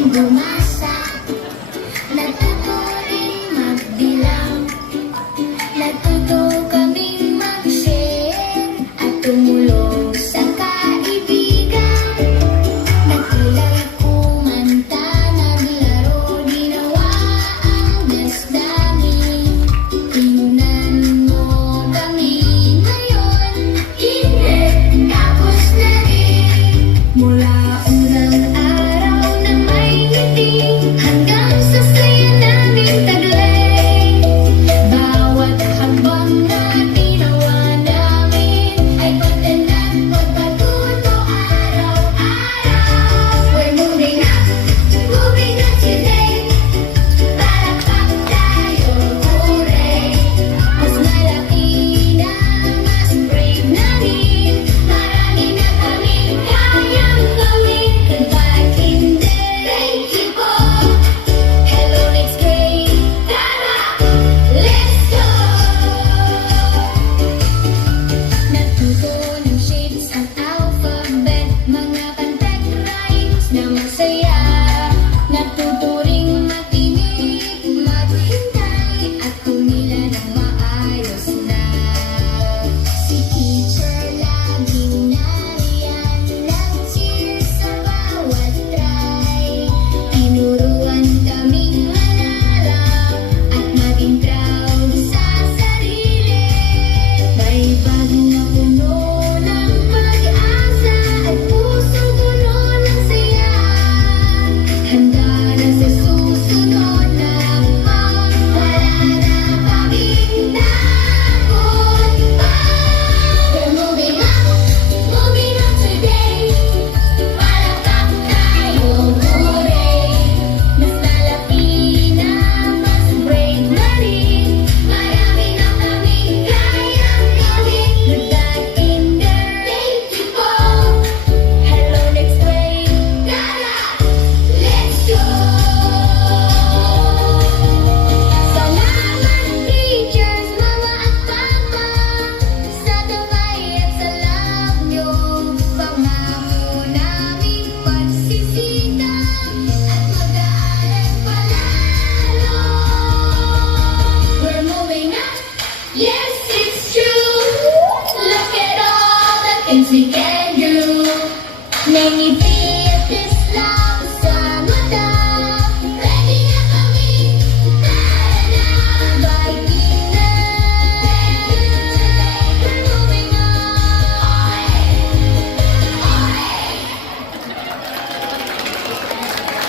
mahilig bumasa, natuto rin magbilang, natuto kaming mag-share at tumulong sa kaibigan. Nagkulay, kumanta, naglaro, ginawa ang dasdamin. Tingnan mo kami ngayon, hindi tapos na rin. Mula unang araw na may ngiti hanggang sa saya namin taglay. Bawat hakbang na ginawa namin ay pagdanat, pagpatuto araw-araw. We're moving up today. Palakpak tayo, hooray! Mas malaki na, mas brave namin. Marami na kaming kayang gawin. Goodbye, hindi. Thank you po. Hello, it's Kay. Tara, let's go! Natuto ng shapes at alphabet, mga contact rhymes na masaya.